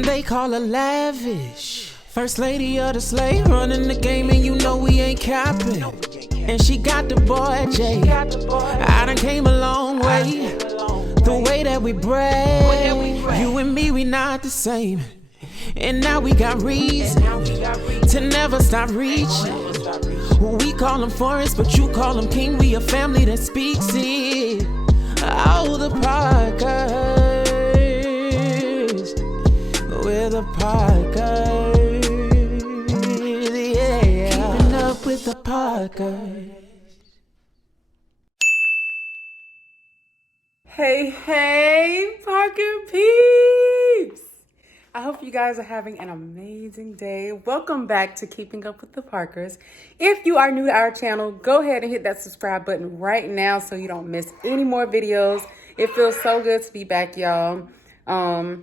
They call her lavish, first lady of the slave, running the game, and you know we ain't capping. And she got the boy Jay. I done came a long way. The way that we brag, you and me, we not the same. And now we got reason to never stop reaching. We call them forest, but you call them king. We a family that speaks it. Oh, the Parkers, we're the Parkers, yeah. Keeping up with the Parkers. Hey, hey, Parker Peeps! I hope you guys are having an amazing day. Welcome back to Keeping Up with the Parkers. If you are new to our channel, go ahead and hit that subscribe button right now so you don't miss any more videos. It feels so good to be back, y'all. I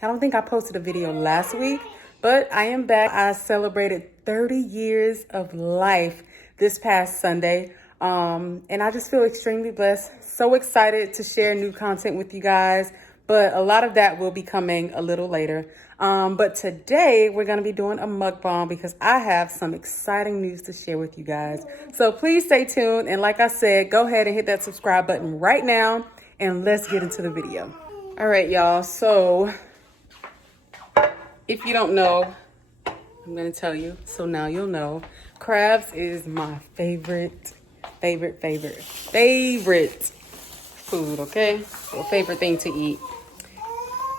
don't think I posted a video last week, but I am back. I celebrated 30 years of life this past Sunday. And I just feel extremely blessed. So excited to share new content with you guys. But a lot of that will be coming a little later. But today we're going to be doing a mukbang because I have some exciting news to share with you guys. So please stay tuned. And like I said, go ahead and hit that subscribe button right now. And let's get into the video. All right, y'all. So if you don't know, I'm going to tell you. So now you'll know. Crabs is my favorite food, okay? So favorite thing to eat.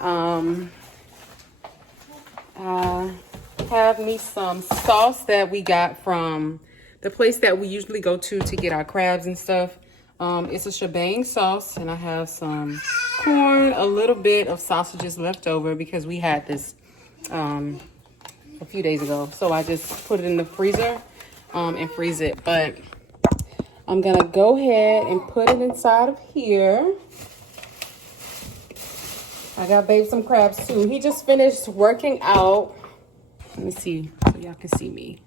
I have me some sauce that we got from the place that we usually go to get our crabs and stuff. It's a shebang sauce, and I have some corn, a little bit of sausages left over because we had this a few days ago. So I just put it in the freezer and freeze it. But I'm gonna go ahead and put it inside of here. I got Babe some crabs too. He just finished working out. Let me see so y'all can see me.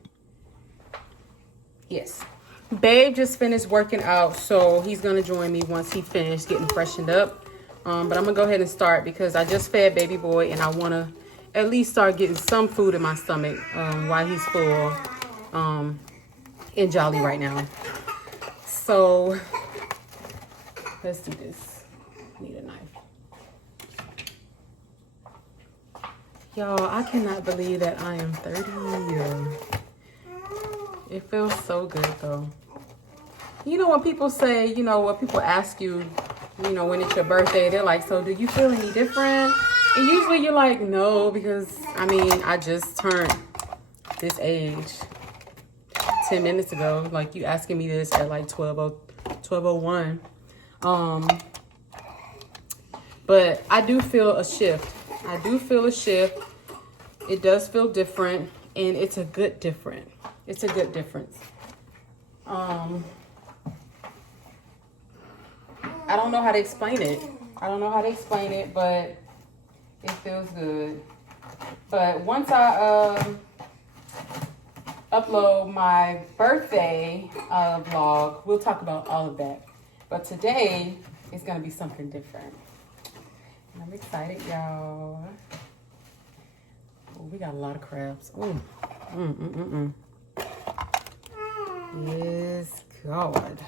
Yes. Babe just finished working out, so he's gonna join me once he finished getting freshened up. But I'm gonna go ahead and start because I just fed baby boy and I wanna at least start getting some food in my stomach while he's full and jolly right now. So let's do this. Need a knife. Y'all, I cannot believe that I am 30 years. It feels so good though. You know, when people say, you know, when people ask you, you know, when it's your birthday, they're like, so do you feel any different? And usually you're like, no, because I mean, I just turned this age 10 minutes ago. Like, you asking me this at like 12:01. But I do feel a shift. I do feel a shift. It does feel different, and it's a good different. It's a good difference. I don't know how to explain it. But it feels good. But once I upload my birthday vlog, we'll talk about all of that. But today is gonna be something different. And I'm excited, y'all. Oh, we got a lot of crabs. Oh, yes, God.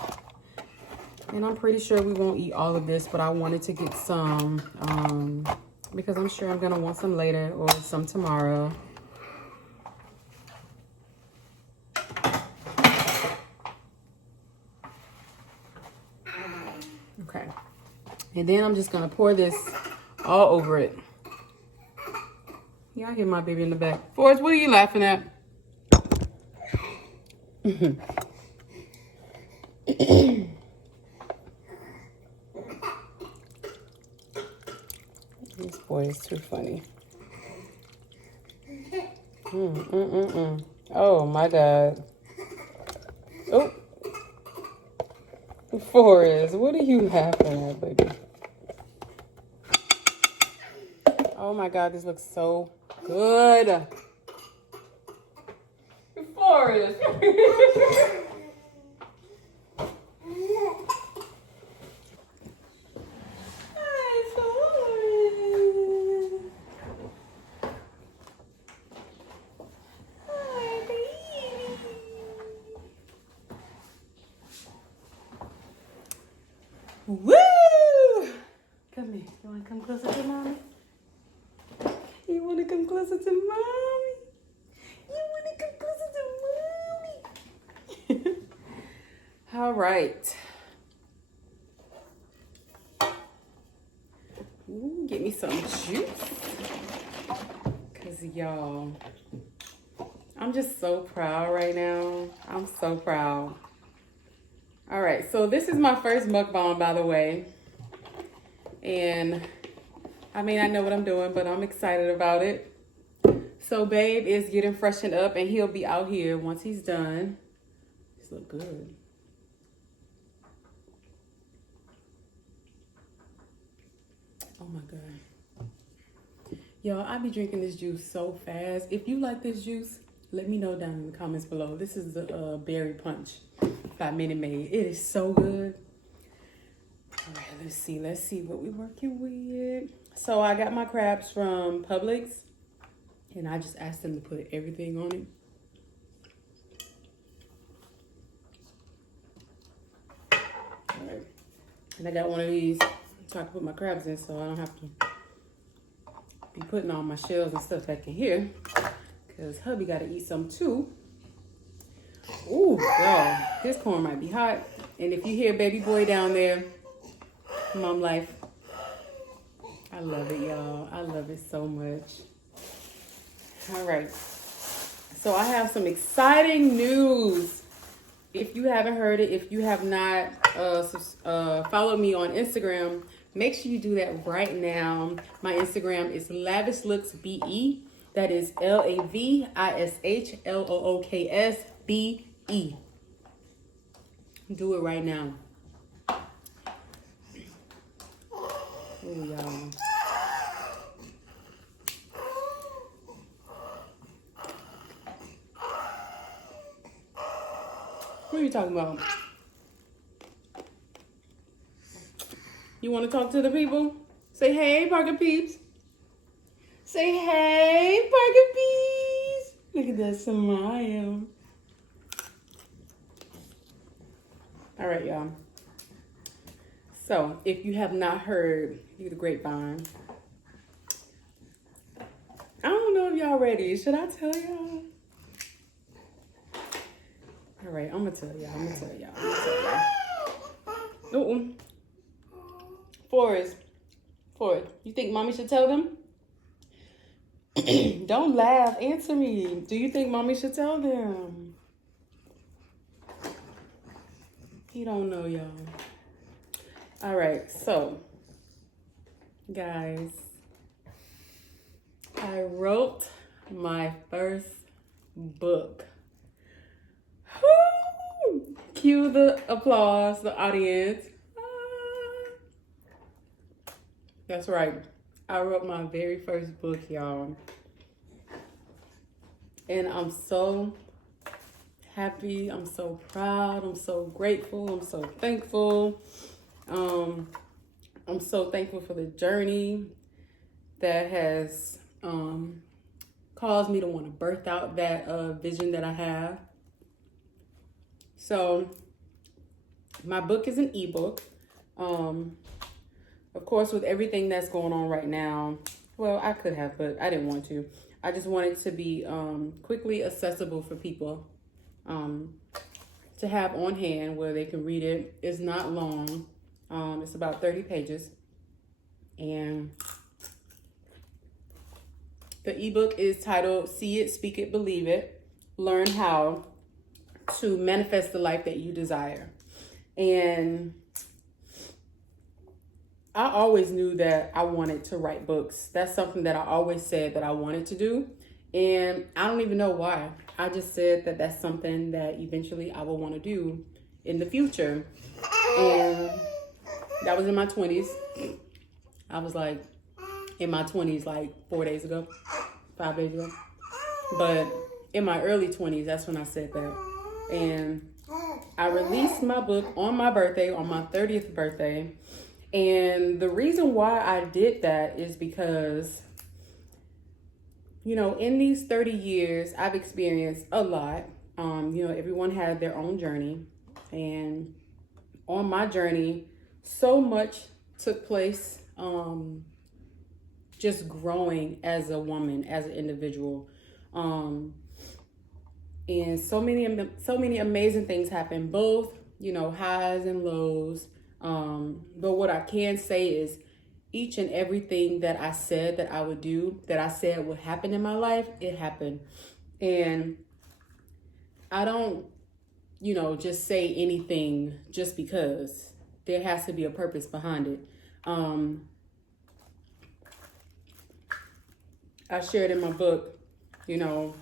And I'm pretty sure we won't eat all of this, but I wanted to get some because I'm sure I'm gonna want some later or some tomorrow. Okay. And then I'm just gonna pour this all over it. Yeah, I hear my baby in the back. Forrest, what are you laughing at? This boy is too funny. Oh my God. Oh. Forrest, what are you laughing at, baby? Oh my God, this looks so good. Forrest. closer to mommy? You want to come closer to mommy? You want to come closer to mommy? All right. Ooh, get me some juice. Because, y'all, I'm just so proud right now. I'm so proud. All right, so this is my first mukbang, by the way. And I may not know what I'm doing, but I'm excited about it. So babe is getting freshened up and he'll be out here once he's done. These look good. Oh my God. Y'all, I be drinking this juice so fast. If you like this juice, let me know down in the comments below. This is the berry punch by Minute Maid. It is so good. All right, let's see what we're working with. So I got my crabs from Publix and I just asked them to put everything on it. All right, and I got one of these so I can put my crabs in so I don't have to be putting all my shells and stuff back in here because hubby got to eat some too. Ooh, y'all, this corn might be hot. And if you hear baby boy down there, mom life, I love it, y'all. I love it so much. All right, so I have some exciting news. If you haven't heard it, if you have not followed me on Instagram, make sure you do that right now. My Instagram is LavishLooksBE. That is LavishLooksBE. Do it right now. Oh, y'all. What are you talking about? You want to talk to the people? Say, hey, Parker Peeps. Say, hey, Parker Peeps. Look at that smile. All right, y'all. So, if you have not heard through the grapevine, I don't know if y'all ready. Should I tell y'all? All right, I'm going to tell y'all. Uh-uh. Forrest, you think mommy should tell them? Don't laugh. Answer me. Do you think mommy should tell them? He don't know, y'all. All right, so, guys, I wrote my first book. Woo! Cue the applause, the audience. That's right. I wrote my very first book, y'all. And I'm so happy. I'm so proud. I'm so grateful. I'm so thankful. I'm so thankful for the journey that has caused me to want to birth out that vision that I have. So my book is an ebook. Of course, with everything that's going on right now, well, I could have, but I didn't want to. I just wanted it to be quickly accessible for people to have on hand where they can read it. It's not long. It's about 30 pages. And the ebook is titled See It, Speak It, Believe It. Learn how to manifest the life that you desire. And I always knew that I wanted to write books. That's something that I always said that I wanted to do. And I don't even know why. I just said that that's something that eventually I will want to do in the future. And that was in my 20s. I was like in my 20s, like 5 days ago. But in my early 20s, that's when I said that. And I released my book on my birthday, on my 30th birthday. And the reason why I did that is because, you know, in these 30 years, I've experienced a lot. You know, everyone had their own journey. And on my journey, so much took place just growing as a woman, as an individual. And so many amazing things happen, both, you know, highs and lows. But what I can say is each and everything that I said that I would do, that I said would happen in my life, it happened. And I don't, you know, just say anything just because. There has to be a purpose behind it. I shared in my book, you know,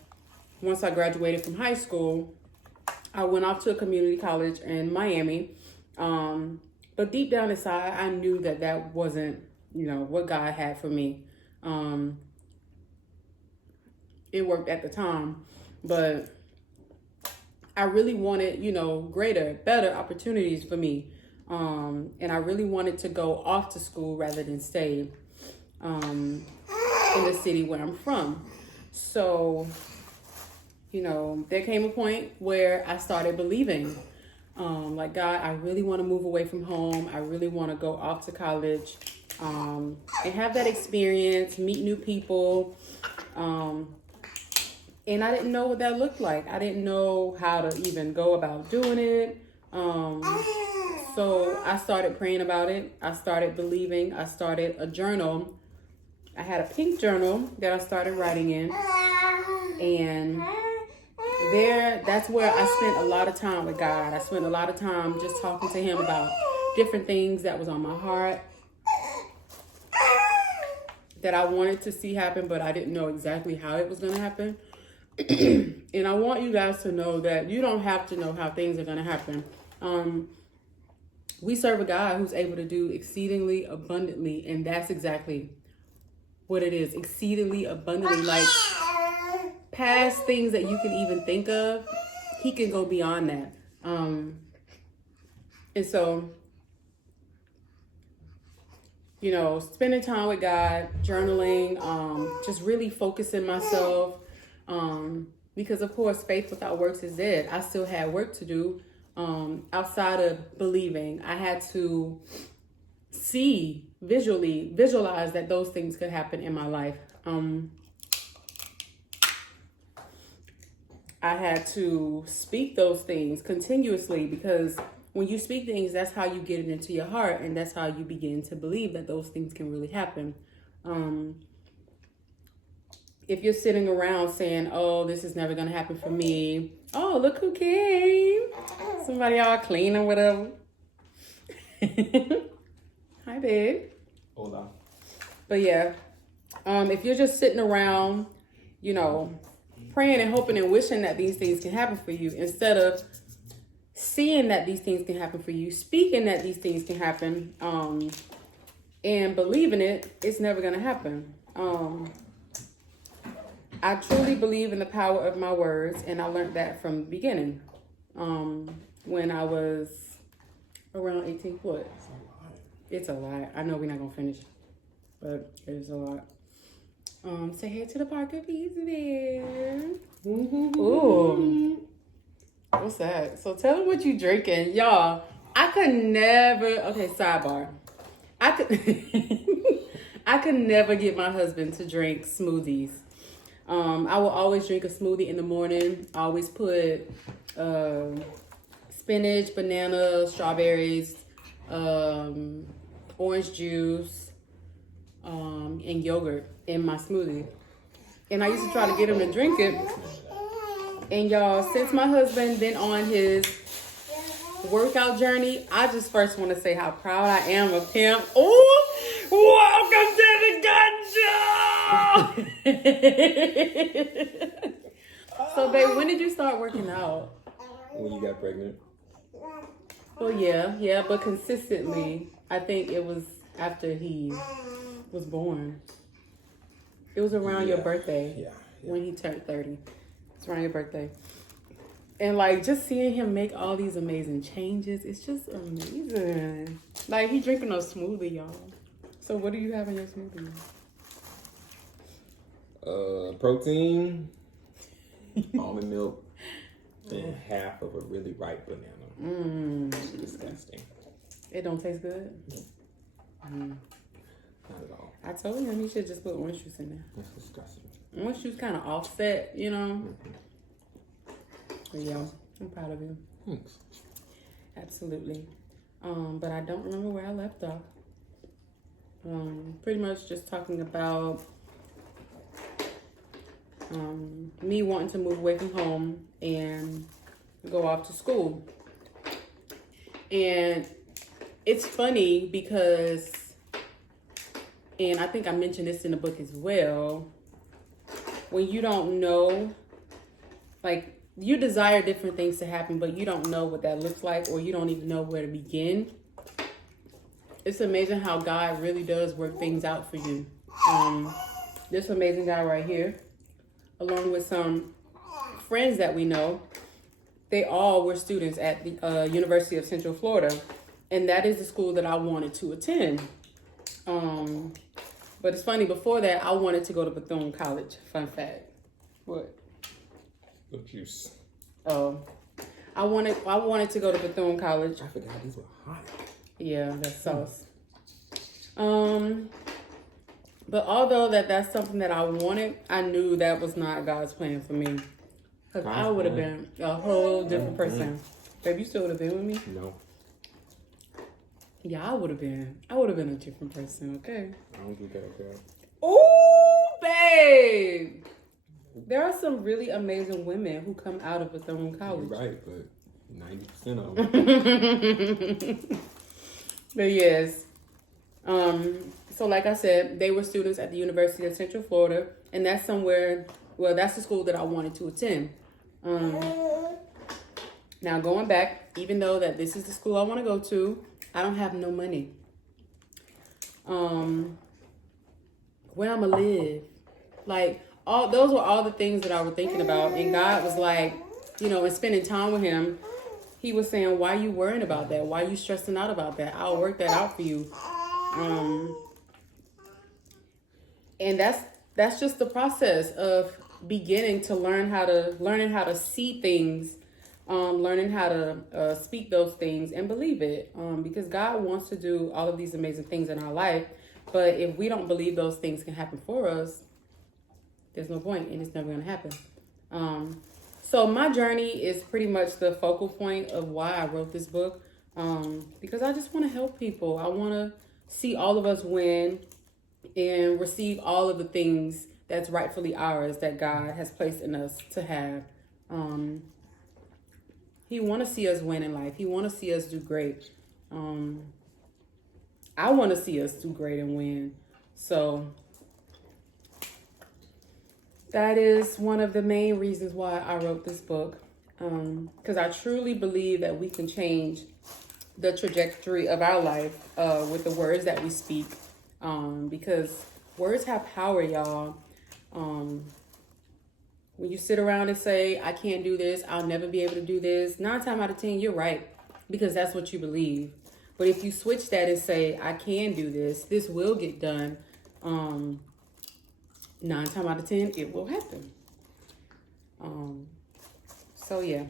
once I graduated from high school, I went off to a community college in Miami. But deep down inside, I knew that that wasn't, you know, what God had for me. It worked at the time, but I really wanted, you know, greater, better opportunities for me. And I really wanted to go off to school rather than stay in the city where I'm from. So, you know, there came a point where I started believing, like, God, I really want to move away from home. I really want to go off to college and have that experience, meet new people. And I didn't know what that looked like. I didn't know how to even go about doing it. So I started praying about it. I started believing. I started a journal. I had a pink journal that I started writing in. And that's where I spent a lot of time with God. I spent a lot of time just talking to him about different things that was on my heart that I wanted to see happen, but I didn't know exactly how it was going to happen. And I want you guys to know that you don't have to know how things are going to happen. We serve a God who's able to do exceedingly abundantly, and that's exactly what it is. Exceedingly abundantly, like past things that you can even think of. He can go beyond that. And so, you know, spending time with God, journaling, just really focusing myself. Because of course, faith without works is dead. I still had work to do. Outside of believing, I had to visualize that those things could happen in my life. I had to speak those things continuously, because when you speak things, that's how you get it into your heart, and that's how you begin to believe that those things can really happen. If you're sitting around saying, oh, this is never going to happen for me. Oh, look who came. Somebody all clean or whatever. Hi, babe. Hola. But yeah, if you're just sitting around, you know, praying and hoping and wishing that these things can happen for you, instead of seeing that these things can happen for you, speaking that these things can happen, and believing it, it's never going to happen. I truly believe in the power of my words, and I learned that from the beginning. When I was around 18, what? It's a lot. I know we're not gonna finish, but it's a lot. Say hey to the Parker Peeps there. Ooh, what's that? So tell them what you drinking, y'all. I could never. Okay, sidebar. I could never get my husband to drink smoothies. I will always drink a smoothie in the morning. I always put spinach, banana, strawberries, orange juice, and yogurt in my smoothie. And I used to try to get him to drink it. And y'all, since my husband been on his workout journey, I just first want to say how proud I am of him. Oh, welcome to the gun show. So, babe, when did you start working out? When you got pregnant. Well, yeah, but consistently, I think it was after he was born. It was around your birthday. Yeah. When he turned 30. It's around your birthday. And like just seeing him make all these amazing changes, it's just amazing. Like he drinking a smoothie, y'all. So what do you have in your smoothie? Protein, almond milk, and half of a really ripe banana. It's disgusting. It don't taste good? Not at all. I told him he should just put orange juice in there. That's disgusting. Orange juice kind of offset, you know. But yeah, I'm proud of you. Thanks. Absolutely. But I don't remember where I left off. Pretty much just talking about me wanting to move away from home and go off to school. And it's funny because, and I think I mentioned this in the book as well, when you don't know, like, you desire different things to happen, but you don't know what that looks like, or you don't even know where to begin. It's amazing how God really does work things out for you. This amazing guy right here, along with some friends that we know, they all were students at the University of Central Florida. And that is the school that I wanted to attend. But it's funny, before that, I wanted to go to Bethune College. Fun fact. What? The juice. I wanted to go to Bethune College. I forgot these were hot. Yeah, that's sauce. But although that's something that I wanted, I knew that was not God's plan for me. Because I would have been a whole different person. Babe, you still would have been with me? No. Yeah, I would have been a different person, okay? I don't do that, okay? Ooh, babe! There are some really amazing women who come out of Bethune College. You're right, but 90% of them. But yes. So like I said, they were students at the University of Central Florida, and that's that's the school that I wanted to attend. Now going back, even though that this is the school I want to go to, I don't have no money. Where I'ma live? Like, those were all the things that I was thinking about. And God was like, you know, and spending time with him, he was saying, why are you worrying about that? Why are you stressing out about that? I'll work that out for you. And that's just the process of beginning to learning how to see things, learning how to speak those things and believe it. Because God wants to do all of these amazing things in our life. But if we don't believe those things can happen for us, there's no point, and it's never going to happen. So my journey is pretty much the focal point of why I wrote this book, because I just want to help people. I want to see all of us win and receive all of the things that's rightfully ours that God has placed in us to have. He want to see us win in life. He want to see us do great. I want to see us do great and win. So that is one of the main reasons why I wrote this book. Because I truly believe that we can change the trajectory of our life with the words that we speak. Because words have power, y'all. When you sit around and say, I can't do this, I'll never be able to do this, 9 times out of 10, you're right. Because that's what you believe. But if you switch that and say, I can do this, this will get done, 9 times out of 10, it will happen. So yeah,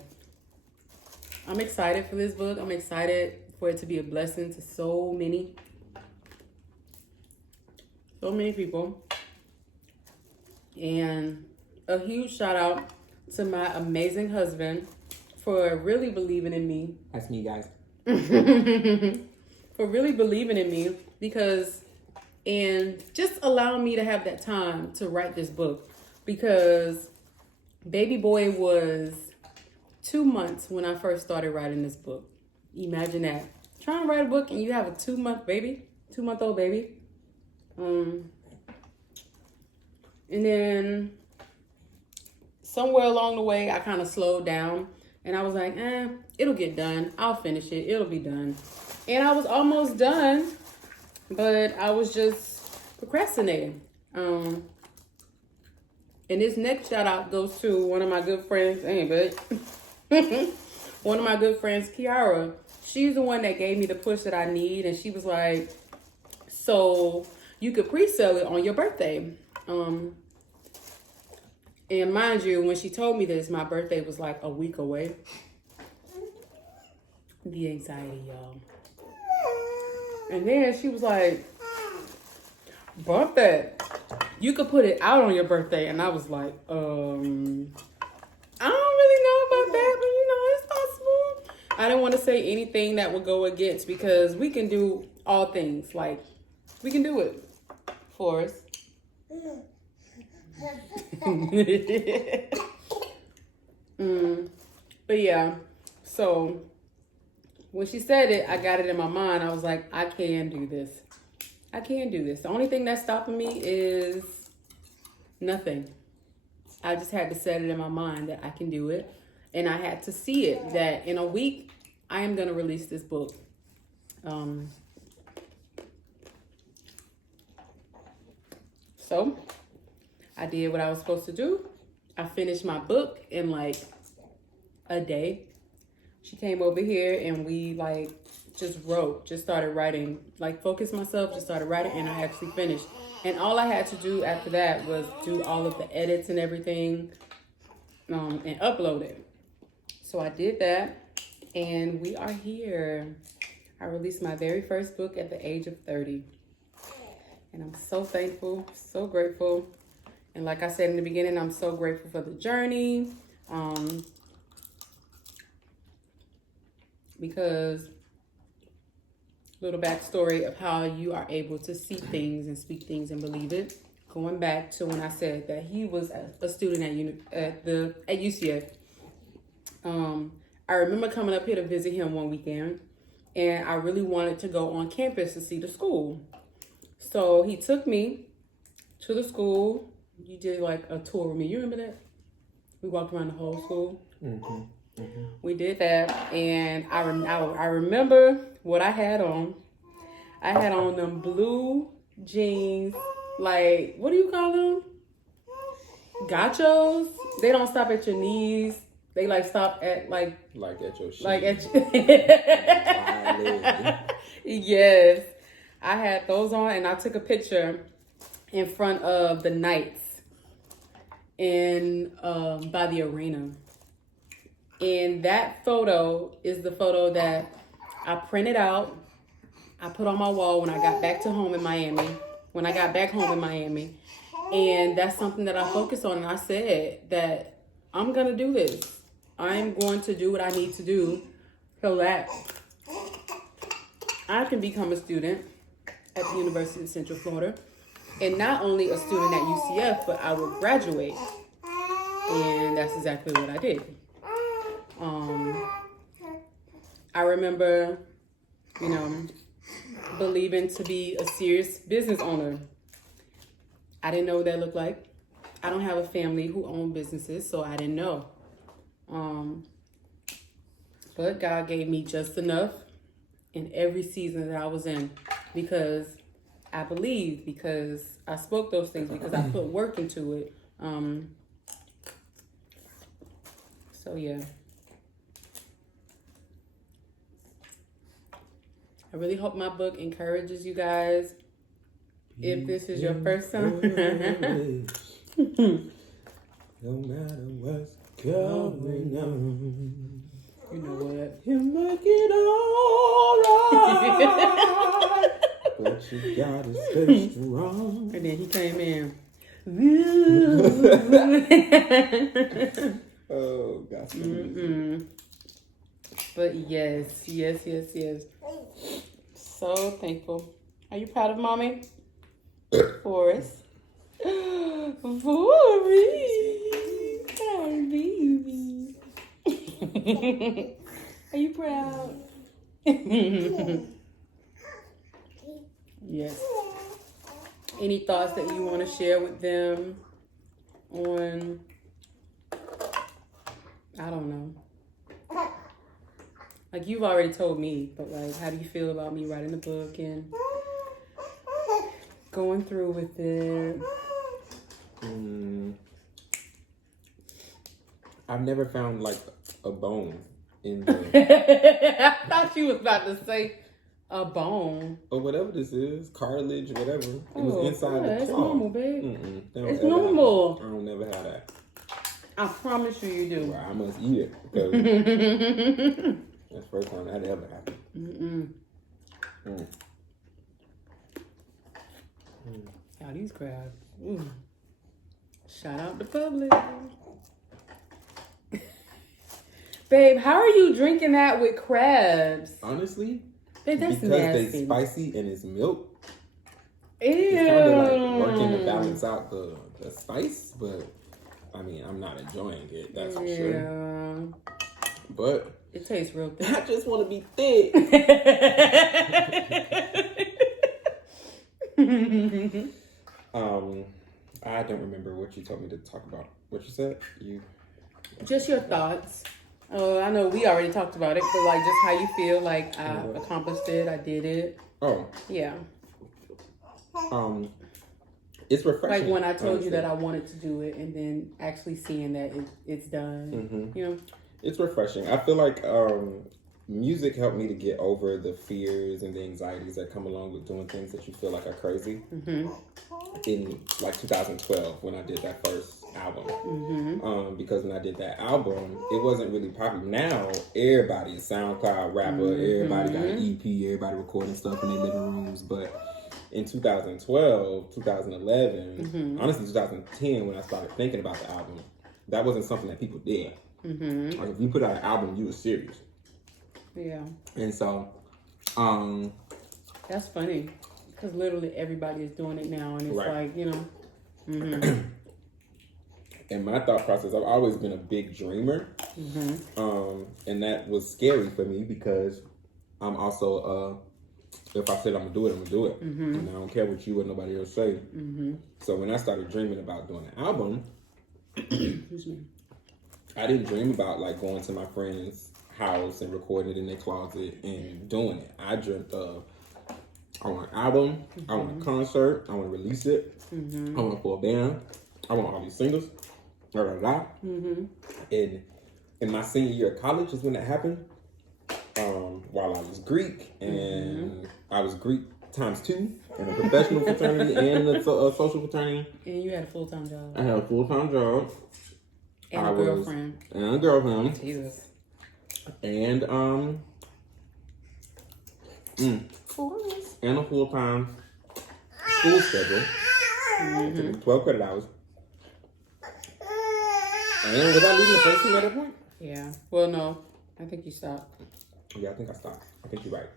I'm excited for this book. I'm excited for it to be a blessing to so many people. And a huge shout out to my amazing husband for really believing in me. That's me, guys. For really believing in me, and just allowing me to have that time to write this book, because baby boy was 2 months when I first started writing this book. Imagine that. Trying to write a book and you have a 2-month-old baby. And then somewhere along the way, I kind of slowed down and I was like, it'll get done. I'll finish it. It'll be done. And I was almost done, but I was just procrastinating. And this next shout out goes to one of my good friends, one of my good friends, Kiara. She's the one that gave me the push that I need. And she was like, so you could pre-sell it on your birthday. And mind you, when she told me this, my birthday was like a week away. The anxiety, y'all. And then she was like, bought that. You could put it out on your birthday. And I was like, I don't really know about that, but you know, it's possible. I didn't want to say anything that would go against, because we can do all things. Like, we can do it for us. But yeah, so when she said it, I got it in my mind. I was like, I can do this. I can do this. The only thing that's stopping me is nothing. I just had to set it in my mind that I can do it. And I had to see it, that in a week, I am going to release this book. So I did what I was supposed to do. I finished my book in like a day. She came over here and we like just started writing, like focused myself, just started writing, and I actually finished. And all I had to do after that was do all of the edits and everything, and upload it. So I did that, and we are here. I released my very first book at the age of 30. And I'm so thankful, so grateful. And like I said in the beginning, I'm so grateful for the journey. Because little backstory of how you are able to see things and speak things and believe it. Going back to when I said that he was a student at UCF. I remember coming up here to visit him one weekend, and I really wanted to go on campus to see the school. So he took me to the school. You did like a tour with me. You remember that? We walked around the whole school. Mm-hmm. Mm-hmm. We did that, and I remember what I had on. I had on them blue jeans, like, what do you call them? Gachos. They don't stop at your knees. They like stop at like at your shit. Like at Yes. I had those on, and I took a picture in front of the Knights in by the arena. And that photo is the photo that I printed out. I put on my wall when I got back home in Miami. And that's something that I focused on. And I said that I'm going to do this. I'm going to do what I need to do so that I can become a student at the University of Central Florida. And not only a student at UCF, but I will graduate. And that's exactly what I did. I remember, believing to be a serious business owner. I didn't know what that looked like. I don't have a family who own businesses, so I didn't know. But God gave me just enough in every season that I was in, because I believed, because I spoke those things, because I put work into it. So yeah. I really hope my book encourages you guys. If this is your first time. No matter what's going on. You know what? You make it alright. But you gotta stay strong. And then he came in. Oh, God. But yes. So thankful. Are you proud of mommy? Forrest. Baby. Are you proud? Yes. Any thoughts that you want to share with them on, I don't know. Like, you've already told me, but like, how do you feel about me writing the book and going through with it? I've never found like a bone in the I thought you was about to say a bone. or whatever this is, cartilage, whatever. It was inside the it's claw. normal, babe. It's Ever normal. happen. I don't never have that. I promise you do. Well, I must eat it because that's the first time that ever happened. Now these crabs. Ooh. Shout out to Publix. Babe, how are you drinking that with crabs? Honestly, Babe, that's because nasty. they spicy and it's milk, Ew. it's kind of like working to balance out the spice, but I mean, I'm not enjoying it, that's for sure. But it tastes real thick. I just want to be thick. I don't remember what you told me to talk about. What you said? Just your thoughts. I know we already talked about it, but like just how you feel. Like I accomplished it. I did it. Oh. Yeah. It's refreshing. Like when I told you that I wanted to do it, and then actually seeing that it's done. You know. It's refreshing. I feel like music helped me to get over the fears and the anxieties that come along with doing things that you feel like are crazy. In like 2012 when I did that first album. Because when I did that album, it wasn't really popular. Now, everybody is SoundCloud rapper, everybody got an EP, everybody recording stuff in their living rooms. But in 2012, 2011, honestly 2010, when I started thinking about the album, that wasn't something that people did. Like if you put out an album, you were serious. Yeah. And so, that's funny. Because literally everybody is doing it now, and it's like, you know. And my thought process, I've always been a big dreamer. And that was scary for me because I'm also, if I said I'm going to do it, I'm going to do it. And I don't care what you or nobody else say. So when I started dreaming about doing an album, Excuse me. I didn't dream about like going to my friend's house and recording it in their closet and doing it. I dreamt of, I want an album, I want a concert, I want to release it, I want a full band, I want all these singles, da da da. And in my senior year of college is when that happened. While I was Greek, and I was Greek ×2 in a professional fraternity and a social fraternity. And you had a full-time job. I had a full-time job. And a girlfriend. And a girlfriend. Jesus. And and a full-time school schedule. 12 credit hours. And was I leaving the first team at that point? Yeah. Well, no. I think you stopped. Yeah, I think I stopped. I think you're right.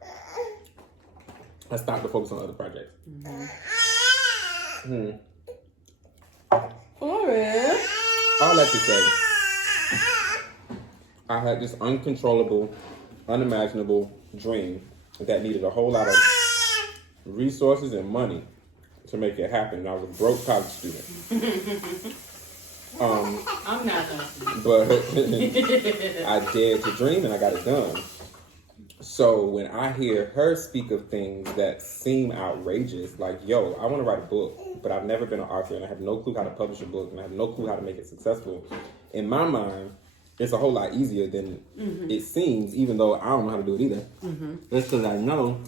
I stopped to focus on other projects. For real? All that to say, I had this uncontrollable, unimaginable dream that needed a whole lot of resources and money to make it happen. And I was a broke college student. I'm not gonna. But I dared to dream and I got it done. So when I hear her speak of things that seem outrageous, like, yo, I want to write a book, but I've never been an author and I have no clue how to publish a book and I have no clue how to make it successful. In my mind, it's a whole lot easier than it seems, even though I don't know how to do it either. That's because I know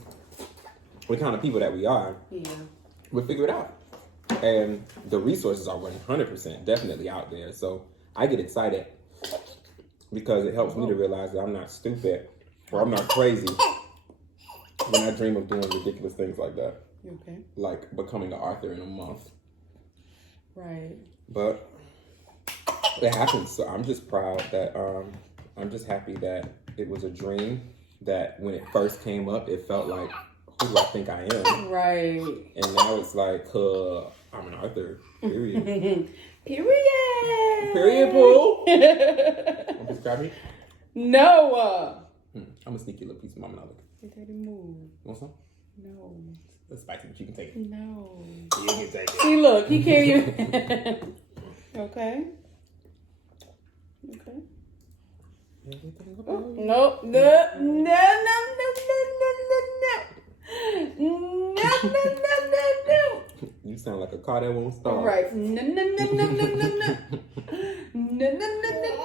what kind of people that we are. Yeah. We'll figure it out. And the resources are 100% definitely out there. So I get excited because it helps me to realize that I'm not stupid or I'm not crazy when I dream of doing ridiculous things like that. You okay? Like becoming an author in a month. Right. But it happens. So I'm just proud that, I'm just happy that it was a dream that when it first came up, it felt like, who do I think I am? Right. And now it's like, I'm an author. Period. Period. Period, Pooh. Want to describe me? No. I'm a sneaky little piece of mama knowledge. Hey, Daddy, move. You want some? No. It's spicy, but you can take it. No. You can take it. See, look, he can't even. Okay. Okay. Oh, no, no, no, no, no, no, no, no, no, no, no, no. You sound like a car that won't start. Right. No, no, no, no, no, no, no. No, no, no, no, no, no.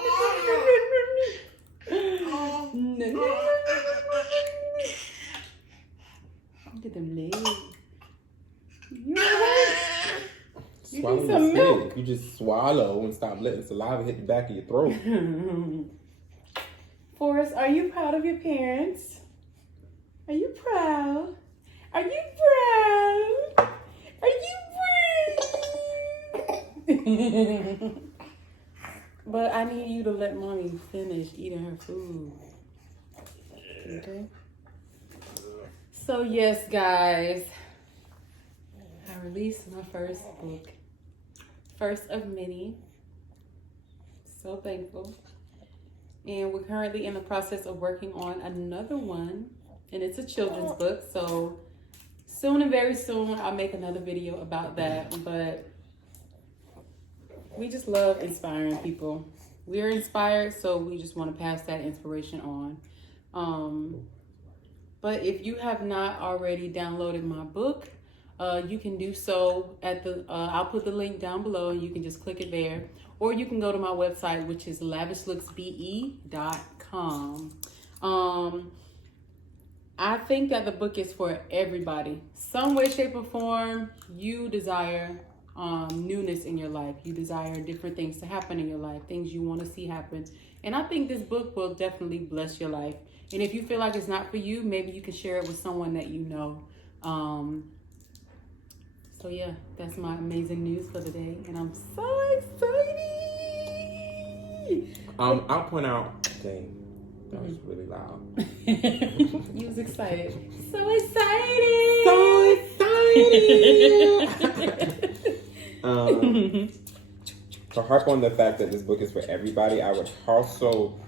Look at them legs. You alright? Swallow some your milk. spit. You just swallow and stop letting saliva hit the back of your throat. Forrest, are you proud of your parents? Are you proud? Are you proud? Are you But I need you to let mommy finish eating her food. Okay? So yes, guys. I released my first book. First of many. So thankful. And we're currently in the process of working on another one. And it's a children's book. So soon and very soon, I'll make another video about that. But we just love inspiring people. We're inspired, so we just want to pass that inspiration on. But if you have not already downloaded my book, you can do so at the, I'll put the link down below and you can just click it there. Or you can go to my website, which is lavishlooksbe.com. I think that the book is for everybody. Some way, shape, or form, you desire newness in your life. You desire different things to happen in your life, things you want to see happen. And I think this book will definitely bless your life. And if you feel like it's not for you, maybe you can share it with someone that you know. So yeah, that's my amazing news for the day. And I'm so excited. I'll point out, dang, that was really loud. You was excited. So excited. So excited. To harp on the fact that this book is for everybody, I would also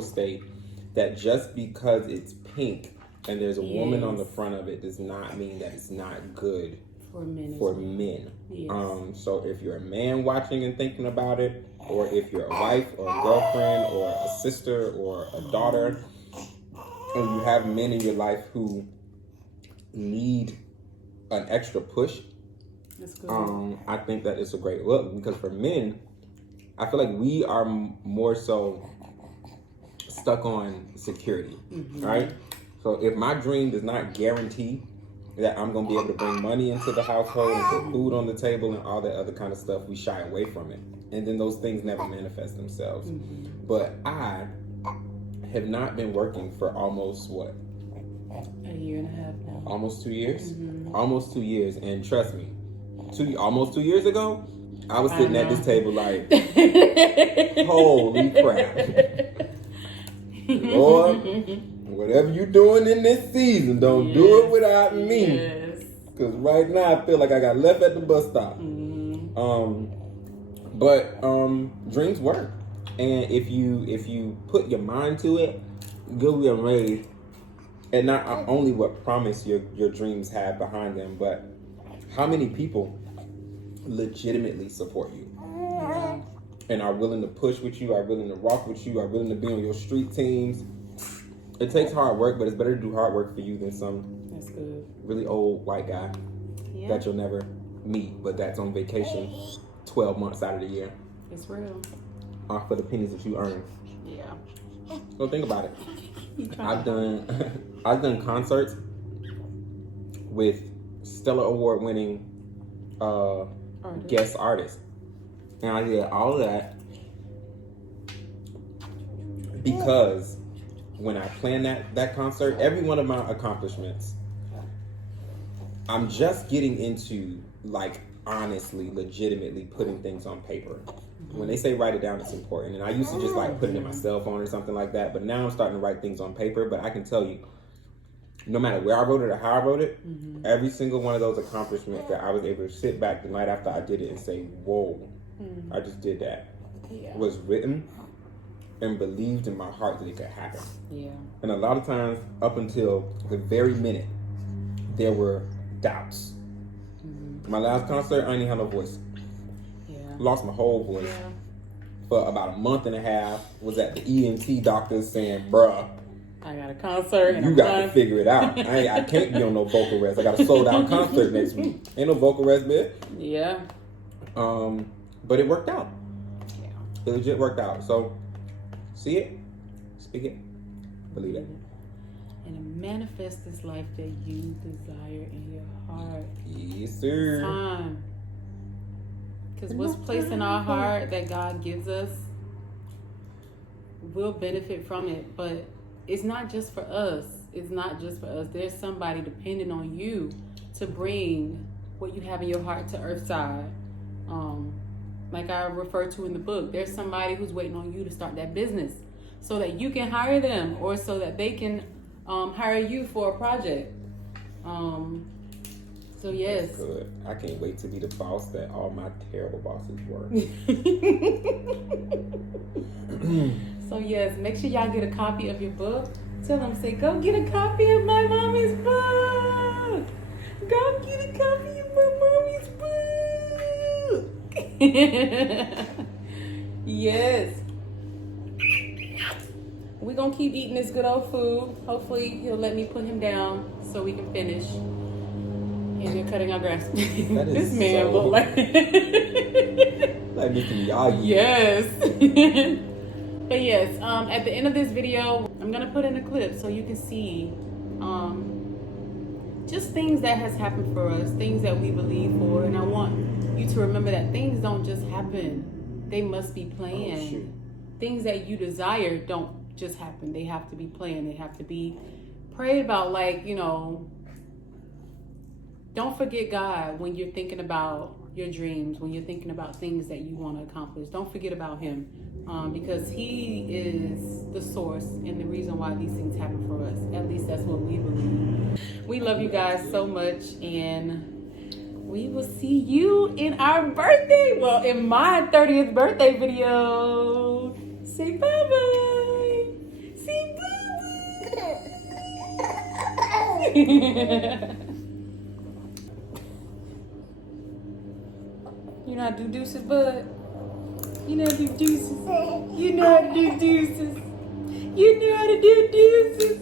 state that just because it's pink and there's a woman on the front of it does not mean that it's not good for men. Yes. So if you're a man watching and thinking about it, or if you're a wife or a girlfriend or a sister or a daughter, and you have men in your life who need an extra push, that's good. I think that it's a great look, because for men, I feel like we are more so stuck on security, right? So if my dream does not guarantee that I'm going to be able to bring money into the household and put food on the table and all that other kind of stuff, we shy away from it. And then those things never manifest themselves. But I have not been working for almost, what? A year and a half now. Almost 2 years? Almost 2 years. And trust me, almost 2 years ago, I was sitting at this table like, holy crap. Lord, whatever you doing in this season, don't do it without me. Because right now I feel like I got left at the bus stop. But dreams work. And if you put your mind to it, you'll be amazed. And not only what promise your dreams have behind them, but how many people legitimately support you. And are willing to push with you, are willing to rock with you, are willing to be on your street teams. It takes hard work, but it's better to do hard work for you than some really old white guy that you'll never meet, but that's on vacation 12 months out of the year. It's real. Off of the pennies that you earn. Yeah. So think about it. I've done concerts with Stellar Award winning guest artists. And I did all of that because when I planned that concert, every one of my accomplishments, I'm just getting into, like, honestly, legitimately putting things on paper. When they say write it down, it's important. And I used to just like put it in my cell phone or something like that. But now I'm starting to write things on paper. But I can tell you, no matter where I wrote it or how I wrote it, every single one of those accomplishments that I was able to sit back the night after I did it and say, whoa, I just did that, was written and believed in my heart that it could happen. Yeah. And a lot of times, up until the very minute, there were doubts. My last concert, I didn't have no voice. Lost my whole voice for about a month and a half. Was at the ENT doctor saying, bruh, I got a concert and you got to figure it out. I can't be on no vocal rest. I got a sold out concert next week. Ain't no vocal rest, bitch. Yeah. But it worked out. Yeah. It legit worked out. So see it, speak it, believe it. And manifest this life that you desire in your heart. Yes, sir. Time. Because what's placed in our heart that God gives us, we'll benefit from it. But it's not just for us. It's not just for us. There's somebody depending on you to bring what you have in your heart to Earthside. Like I referred to in the book, there's somebody who's waiting on you to start that business so that you can hire them, or so that they can hire you for a project. So yes. That's good. I can't wait to be the boss that all my terrible bosses were. So yes, make sure y'all get a copy of your book. Tell them, say, go get a copy of my mommy's book. Go get a copy of my mommy's book. Yes. We're going to keep eating this good old food. Hopefully he'll let me put him down so we can finish. And they're cutting our grass. This man look like like Mr. Yaya. Yes. But yes, at the end of this video, I'm gonna put in a clip so you can see just things that has happened for us, things that we believe for, and I want you to remember that things don't just happen; they must be planned. Things that you desire don't just happen; they have to be planned. They have to be prayed about. Like, you know, don't forget God when you're thinking about your dreams, when you're thinking about things that you want to accomplish. Don't forget about Him. Because He is the source and the reason why these things happen for us. At least that's what we believe. We love you guys so much, and we will see you in our birthday. Well, in my 30th birthday video. Say bye-bye. Say bye-bye. You know how to do deuces, bud? You know how to do deuces. You know how to do deuces. You know how to do deuces.